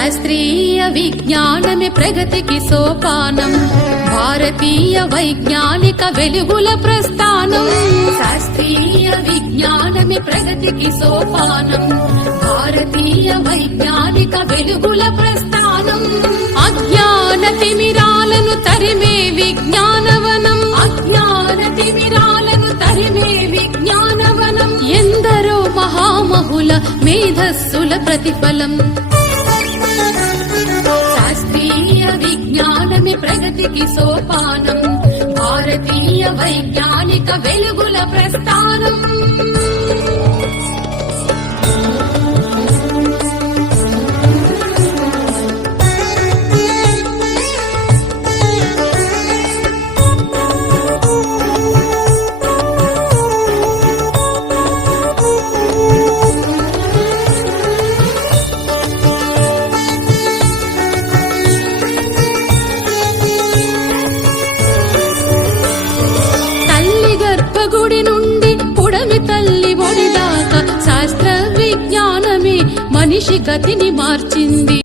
శాస్త్రీయ విజ్ఞానమే ప్రగతికి సోపానం, భారతీయ వైజ్ఞానిక వెలుగుల ప్రస్థానం. శాస్త్రీయ విజ్ఞానమే ప్రగతికి సోపానం, భారతీయ వైజ్ఞానిక వెలుగుల ప్రస్థానం. అజ్ఞాన తిమిరాలను తరిమే విజ్ఞానవనం, అజ్ఞాన తిమిరాలను తరిమే విజ్ఞానవనం. ఎందరో మహామహుల మేధస్సుల ప్రతిఫలం. శాస్త్రీయ విజ్ఞానమే ప్రగతికి సోపానం, భారతీయ వైజ్ఞానిక వెలుగుల ప్రస్థానం. గుడి నుండి పుడమి తల్లి ఒడి దాకా శాస్త్ర విజ్ఞానమే మనిషి గతిని మార్చింది.